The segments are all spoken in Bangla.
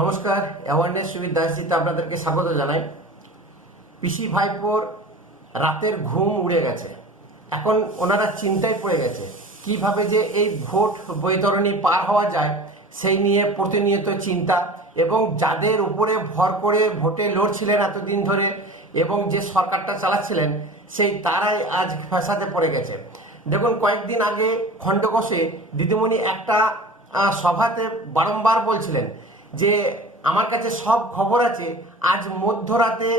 নমস্কার, অ্যাওয়ারনেস সুবিধ দাসজিতে আপনাদেরকে স্বাগত জানাই। পিসি ভাইপোর রাতের ঘুম উড়ে গেছে। এখন ওনারা চিন্তায় পড়ে গেছে কিভাবে যে এই ভোট বৈতরণী পার হওয়া যায় সেই নিয়ে প্রতিনিয়ত চিন্তা, এবং যাদের উপরে ভর করে ভোটে লড়ছিলেন এতদিন ধরে এবং যে সরকারটা চালাচ্ছিলেন সেই তারাই আজ ফ্যাসাদে পড়ে গেছে। দেখুন, কয়েকদিন আগে খণ্ডঘোষে দিদিমণি একটা সভাতে বারংবার বলছিলেন যে আমার কাছে সব খবর আছে, আজ মধ্যরাতে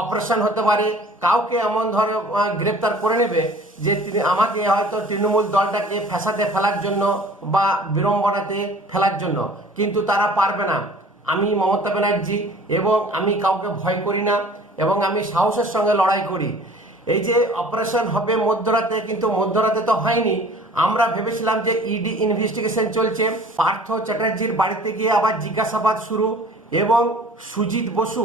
অপারেশন হতে পারে, কাউকে এমন ধরে গ্রেপ্তার করে নেবে যে আমাকে হয়তো তৃণমূল দলটাকে ফ্যাসাদে ফেলার জন্য বা বিড়ম্বনাতে ফেলার জন্য, কিন্তু তারা পারবে না। আমি মমতা ব্যানার্জি এবং আমি কাউকে ভয় করি না এবং আমি সাহসের সঙ্গে লড়াই করি। এই যে অপারেশন হবে মধ্যরাতে, কিন্তু মধ্যরাতে তো হয়নি। আমরা ভেবেছিলাম যে ইডি ইনভেস্টিগেশন চলছে, পার্থ চ্যাটার্জির বাড়িতে গিয়ে আবার জিজ্ঞাসাবাদ শুরু, এবং সুজিত বসু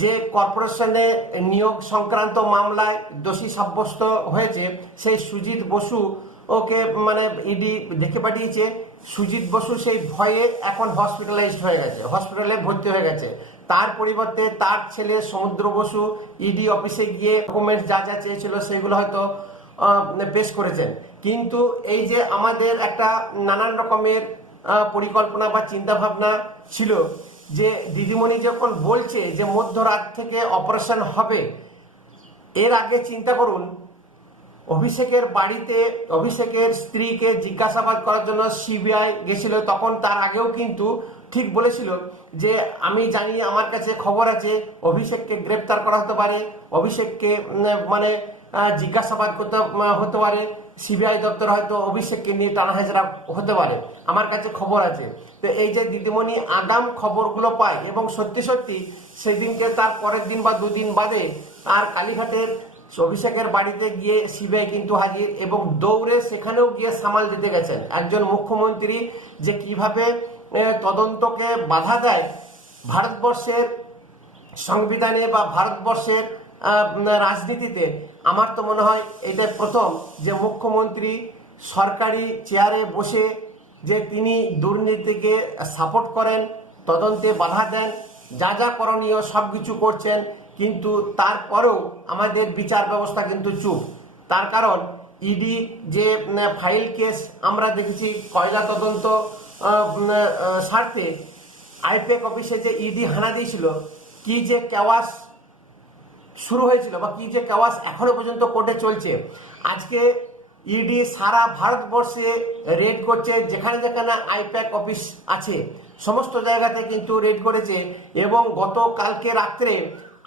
যে কর্পোরেশনে নিয়োগ সংক্রান্ত মামলায় দোষী সাব্যস্ত হয়েছে, সেই সুজিত বসু ওকে ইডি দেখে পাঠিয়েছে। সুজিত বসু সেই ভয়ে এখন হসপিটালাইজড হয়ে গেছে, হসপিটালে ভর্তি হয়ে গেছে। তার পরিবর্তে তার ছেলে সমুদ্র বসু ইডি অফিসে গিয়ে ডকুমেন্টস যা যা চেয়েছিল সেগুলো হয়তো পেশ করেছেন। কিন্তু এই যে আমাদের একটা নানান রকমের পরিকল্পনা বা চিন্তা ভাবনা ছিল যে দিদিমণি যখন বলছে যে মধ্যরাত থেকে অপারেশন হবে, এর আগে চিন্তা করুন অভিষেকের বাড়িতে অভিষেকের স্ত্রীকে জিজ্ঞাসাবাদ করার জন্য সিবিআই গেছিল, তখন তার আগেও কিন্তু ঠিক বলেছিল যে আমি জানি, আমার কাছে খবর আছে অভিষেককে গ্রেপ্তার করা হতে পারে, অভিষেককে জিজ্ঞাসাবাদ করতে হতে পারে, সিবিআই দপ্তর হয়তো অভিষেককে নিয়ে টানাহেজরা হতে পারে, আমার কাছে খবর আছে। তো এই যে দিদিমণি আগাম খবরগুলো পায় এবং সত্যি সত্যি সেদিনকে তার পরের দিন বা দুদিন বাদে আর কালীঘাটের অভিষেকের বাড়িতে গিয়ে সিবিআই কিন্তু হাজির, এবং দৌড়ে সেখানেও গিয়ে সামাল দিতে গেছেন একজন মুখ্যমন্ত্রী যে কিভাবে তদন্তকে বাধা দেয়। ভারতবর্ষের সংবিধানে বা ভারতবর্ষের রাজনীতিতে আমার তো মনে হয় এটা প্রথম যে মুখ্যমন্ত্রী সরকারি চেয়ারে বসে যে তিনি দুর্নীতিকে সাপোর্ট করেন, তদন্তে বাধা দেন, যা যা করণীয় সব কিছু করছেন, কিন্তু তারপরেও আমাদের বিচার ব্যবস্থা কিন্তু চুপ। তার কারণ ইডি যে ফাইল কেস আমরা দেখেছি কয়লা তদন্ত স্বার্থে আইপ্যাক অফিসে যে ইডি হানা দিয়েছিল, কি যে কেওয়াস শুরু হয়েছিল বা কি যে কেওয়াস এখনো পর্যন্ত কোর্টে চলছে। আজকে ইডি সারা ভারতবর্ষে রেড করছে, যেখানে যেখানে আইপ্যাক অফিস আছে সমস্ত জায়গাতে কিন্তু রেড করেছে, এবং গতকালকে রাত্রে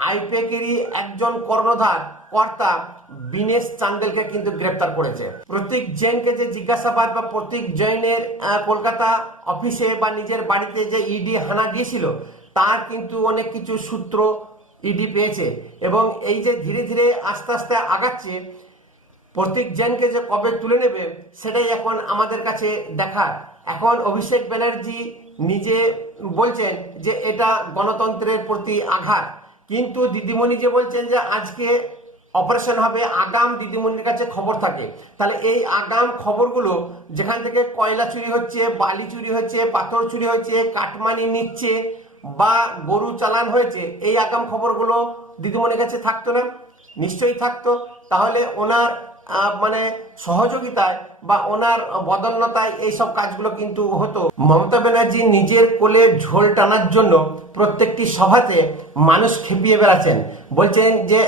আইপ্যাকেরই একজন কর্ণধার কর্তা বিনেশ চান্দেলকে কিন্তু গ্রেপ্তার করেছে। প্রতীক জৈনকে যে জিজ্ঞাসাবাদ বা প্রতীক জৈনের কলকাতা অফিসে বা নিজের বাড়িতে যে ইডি হানা দিয়েছিল, তার কিন্তু অনেক কিছু সূত্র ইডি পেয়েছে, এবং এই যে ধীরে ধীরে আস্তে আস্তে আগাচ্ছে, প্রতীক জৈনকে যে কবে তুলে নেবে সেটাই এখন আমাদের কাছে দেখার। এখন অভিষেক ব্যানার্জি নিজে বলছেন যে এটা গণতন্ত্রের প্রতি আঘাত, কিন্তু দিদিমণি যে বলছেন যে আজকে অপারেশন হবে, আগাম দিদিমণির কাছে খবর থাকে, তাহলে এই আগাম খবরগুলো যেখান থেকে কয়লা চুরি হচ্ছে, বালি চুরি হচ্ছে, পাথর চুরি হচ্ছে, কাটমানি নিচ্ছে বা গরু চালান হয়েছে, এই আগাম খবরগুলো দিদিমণির কাছে থাকতো না? নিশ্চয়ই থাকতো। তাহলে ওনার সহযোগিতায় বা ওনার বদন্যতায় এইসব কাজগুলো কিন্তু হতো। মমতা ব্যানার্জি নিজের কোলে ঝোল টানার জন্য প্রত্যেকটি সভাতে মানুষ খেপিয়ে বেড়াচ্ছেন, বলছেন যে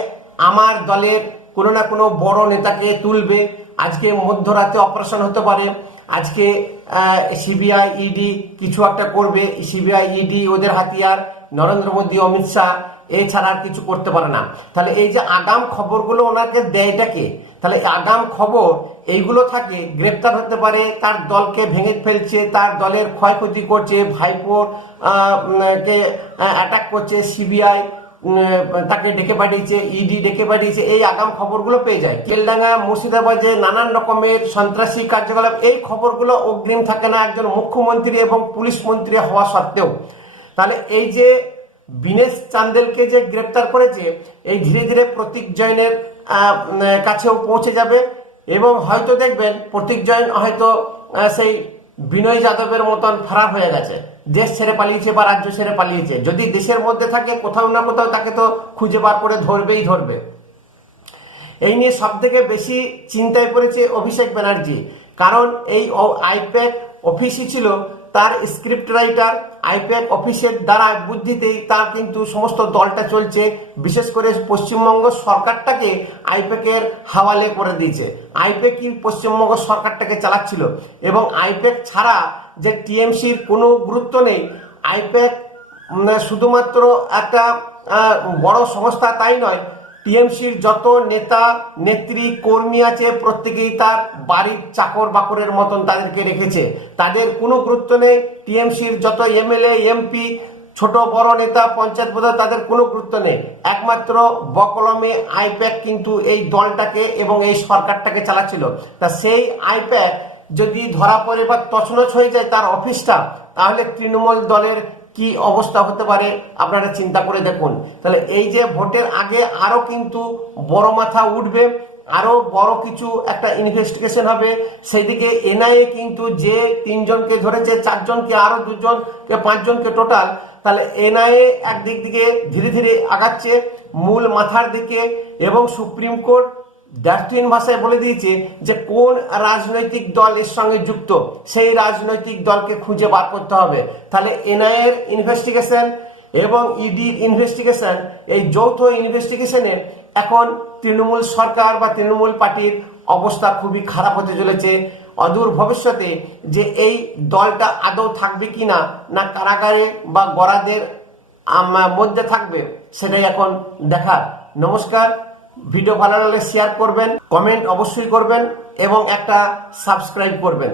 আমার দলের কোনো না কোনো বড় নেতাকে তুলবে, আজকে মধ্যরাতে অপারেশন হতে পারে, আজকে সিবিআই ইডি কিছু একটা করবে, সিবিআই ইডি ওদের হাতিয়ার, নরেন্দ্র মোদী অমিত শাহ এছাড়া আর কিছু করতে পারে না। তাহলে এই যে আগাম খবরগুলো ওনাকে দেয়টা কে? তাহলে আগাম খবর এইগুলো থাকে, গ্রেপ্তার হতে পারে, তার দলকে ভেঙে ফেলছে, তার দলের ক্ষয়ক্ষতি করছে, ভাইপোর কে অ্যাটাক করছে, সিবিআই তাকে ডেকে পাঠিয়েছে, ইডি ডেকে পাঠিয়েছে, এই আগাম খবরগুলো পেয়ে যায়। বেলডাঙ্গা মুর্শিদাবাদে নানান রকমের সন্ত্রাসী কার্যকলাপ, এই খবরগুলো অগ্রিম থাকে না একজন মুখ্যমন্ত্রী এবং পুলিশ মন্ত্রী হওয়া সত্ত্বেও। তাহলে এই যে বিনেশ চান্দেলকে যে গ্রেপ্তার করেছে, এই ধীরে ধীরে প্রতীক জৈনের কাছেও পৌঁছে যাবে, এবং হয়তো দেখবেন প্রতীক জৈন হয়তো সেই বিনয় যাদবের মতন খারাপ হয়ে গেছে, দেশ ছেড়ে পালিয়েছে বা রাজ্য ছেড়ে পালিয়েছে। যদি দেশের মধ্যে থাকে কোথাও না কোথাও তাকে তো খুঁজে বার করে ধরবেই ধরবে। এই নিয়ে সব থেকে বেশি চিন্তায় পড়েছে অভিষেক ব্যানার্জি, কারণ এই আইপ্যাক অফিসই ছিল তার স্ক্রিপ্ট রাইটার। আইপ্যাক অফিসের দ্বারা বুদ্ধিতেই তার কিন্তু সমস্ত দলটা চলছে। বিশেষ করে পশ্চিমবঙ্গ সরকারটাকে আইপ্যাকের হাওয়ালে করে দিয়েছে। আইপ্যাকই পশ্চিমবঙ্গ সরকারটাকে চালাচ্ছিল এবং আইপ্যাক ছাড়া যে টিএমসির কোনো গুরুত্ব নেই। আইপ্যাক শুধুমাত্র একটা বড় সংস্থা তাই নয়, টিএমসির যত নেতা নেত্রী কর্মী আছে প্রত্যেকেই তার বাড়ির চাকর বাকরের মতন তাদেরকে রেখেছে। তাদের কোনো গুরুত্ব নেই। টিএমসির যত এমএলএ এমপি ছোট বড় নেতা পঞ্চায়েত প্রধান তাদের কোনো গুরুত্ব নেই। একমাত্র বকলমে আইপ্যাক কিন্তু এই দলটাকে এবং এই সরকারটাকে চালাচ্ছিল। তা সেই আইপ্যাক যদি ধরা পড়ে বা তছনছ হয়ে যায় তার অফিসটা, তাহলে তৃণমূল দলের কি অবস্থা হতে পারে আপনারা চিন্তা করে দেখুন। তাহলে এই যে ভোটের আগে আরো কিন্তু বড় মাথা উঠবে, আরো বড় কিছু একটা ইনভেস্টিগেশন হবে। সেইদিকে এনআইএ কিন্তু যে 3 জনকে ধরেছে, 4 জনকে আরো 2 জনকে 5 জনকে টোটাল, তাহলে এনআইএ একদিক দিকে ধীরে ধীরে আগাচ্ছে মূল মাথার দিকে এবং সুপ্রিম কোর্ট ডাস্টবিন ভাষায় বলে দিয়েছে যে কোন রাজনৈতিক দল এর সঙ্গে যুক্ত, সেই রাজনৈতিক দলকে খুঁজে বার করতে হবে। তাহলে এনআইএ এর ইনভেস্টিগেশন এবং ইডির ইনভেস্টিগেশন, এই যৌথ ইনভেস্টিগেশনে এখন তৃণমূল সরকার বা তৃণমূল পার্টির অবস্থা খুবই খারাপ হতে চলেছে। অদূর ভবিষ্যতে যে এই দলটা আদৌ থাকবে কিনা, না কারাগারে বা গরাদের মধ্যে থাকবে, সেটাই এখন দেখার। নমস্কার। ভিডিও ভালো লাগলে শেয়ার করবেন, কমেন্ট অবশ্যই করবেন এবং একটা সাবস্ক্রাইব করবেন।